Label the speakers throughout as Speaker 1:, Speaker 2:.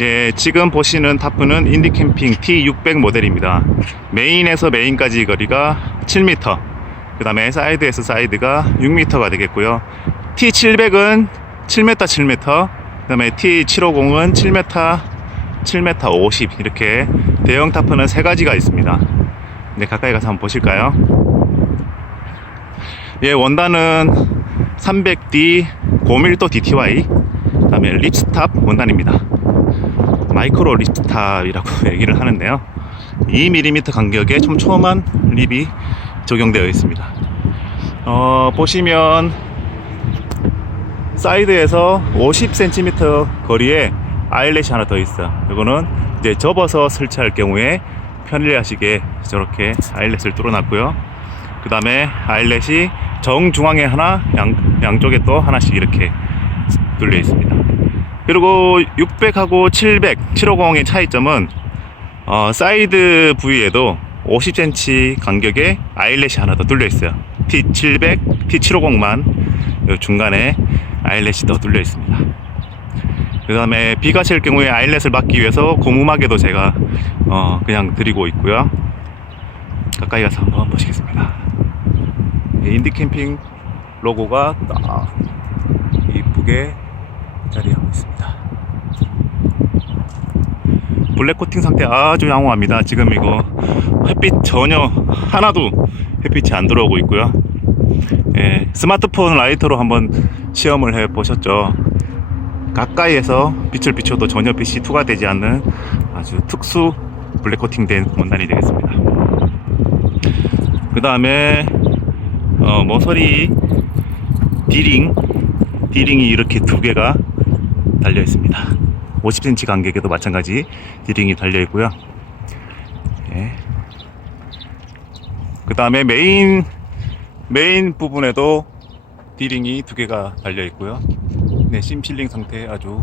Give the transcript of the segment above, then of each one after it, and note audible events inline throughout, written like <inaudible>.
Speaker 1: 예, 지금 보시는 타프는 인디캠핑 T600 모델입니다. 메인에서 메인까지 거리가 7m, 그 다음에 사이드에서 사이드가 6m가 되겠고요. T700은 7m, 7m, 그 다음에 T750은 7m, 7m 50 이렇게 대형 타프는 세 가지가 있습니다. 네, 가까이 가서 한번 보실까요? 예, 원단은 300D 고밀도 DTY, 그 다음에 립스탑 원단입니다. 마이크로 립스탑이라고 <laughs> 얘기를 하는데요. 2mm 간격의 촘촘한 립이 적용되어 있습니다. 어, 보시면 사이드에서 50cm 거리에 아일렛이 하나 더 있어요. 이거는 이제 접어서 설치할 경우에 편리하시게 저렇게 아일렛을 뚫어놨고요. 그 다음에 아일렛이 정중앙에 하나, 양, 양쪽에 또 하나씩 이렇게 뚫려 있습니다. 그리고 600하고 700, 750의 차이점은 어, 사이드 부위에도 50cm 간격의 아일렛이 하나 더 뚫려 있어요. T700, T750만 중간에 아일렛이 더 뚫려 있습니다. 그 다음에 비가 칠 경우에 아일렛을 막기 위해서 고무막에도 제가 어, 그냥 드리고 있고요. 가까이 가서 한번 보시겠습니다. 예, 인디캠핑 로고가 딱 이쁘게 자리하고 있습니다. 블랙 코팅 상태 아주 양호합니다. 지금 이거 햇빛 전혀 하나도 햇빛이 안 들어오고 있고요. 예, 스마트폰 라이터로 한번 시험을 해 보셨죠? 가까이에서 빛을 비춰도 전혀 빛이 투과되지 않는 아주 특수 블랙 코팅된 원단이 되겠습니다. 그 다음에 어, 모서리 디링 디링이 이렇게 두 개가 달려 있습니다. 50cm 간격에도 마찬가지 디링이 달려 있고요. 예. 그 다음에 메인 메인 부분에도 디링이 두 개가 달려 있고요. 네, 심실링 상태 아주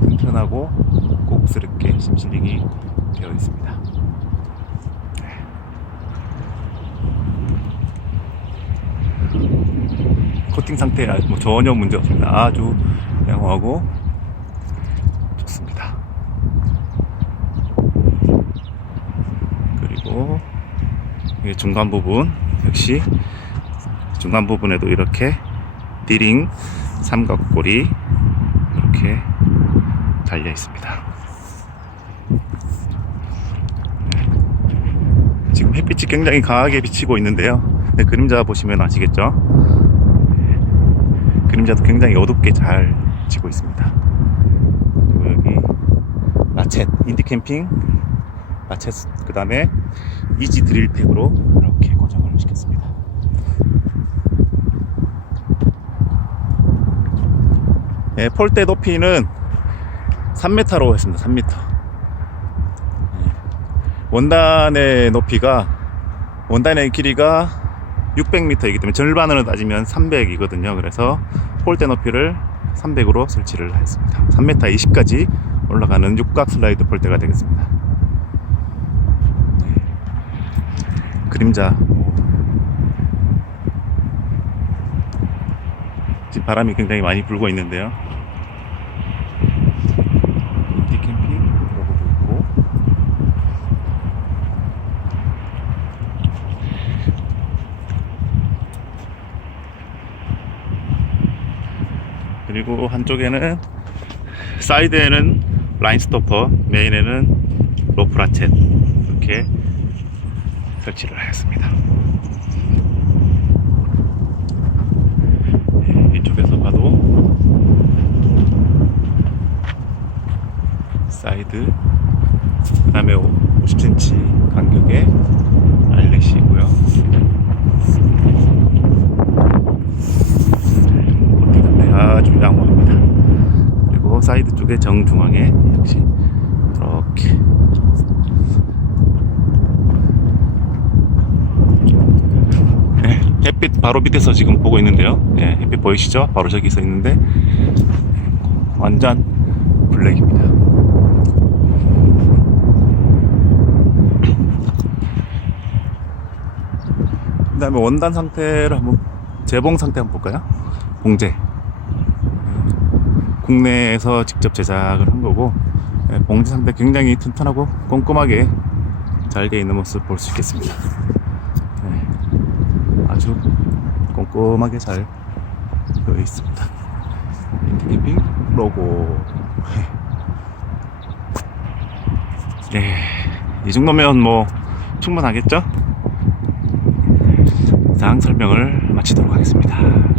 Speaker 1: 튼튼하고 고급스럽게 심실링이 되어 있습니다. 코팅 상태 아- 뭐 전혀 문제 없습니다. 아주 양호하고 좋습니다. 이게 중간 부분 역시 중간 부분에도 이렇게 디링 삼각골이 이렇게 달려 있습니다. 네. 지금 햇빛이 굉장히 강하게 비치고 있는데요. 네, 그림자 보시면 아시겠죠? 네. 그림자도 굉장히 어둡게 잘 지고 있습니다. 그리고 여기 라쳇 인디캠핑 라쳇 그 다음에 이지 드릴 팩으로 이렇게 고정을 시켰습니다. 예, 폴대 높이는 3m로 했습니다. 3m. 예. 원단의 높이가 원단의 길이가 600m이기 때문에 절반으로 따지면 300이거든요. 그래서 폴대 높이를 300으로 설치를 했습니다. 3m 20까지 올라가는 육각 슬라이드 폴대가 되겠습니다. 그림자. 지금 바람이 굉장히 많이 불고 있는데요. 인디 캠핑 로고도 있고. 그리고 한쪽에는 사이드에는 라인 스토퍼, 메인에는 로프 라쳇 이렇게 설치를 하였습니다. 네, 이쪽에서 봐도 사이드 그 다음에 50cm 간격의 아일렛이 있고요. 코팅 상태 아주 양호합니다. 그리고 사이드 쪽에 정중앙에 역시 이렇게 네, 햇빛 바로 밑에서 지금 보고 있는데요. 예, 햇빛 보이시죠? 바로 저기 서 있는데 완전 블랙입니다. 그 다음에 원단 상태를 한번 재봉 상태 한번 볼까요? 봉제 국내에서 직접 제작을 한 거고 네, 봉지 상태 굉장히 튼튼하고 꼼꼼하게 잘 되어 있는 모습 볼 수 있겠습니다. 네, 아주 꼼꼼하게 잘 되어 있습니다. 인디캠핑 로고. 네, 이 정도면 뭐 충분하겠죠? 이상 설명을 마치도록 하겠습니다.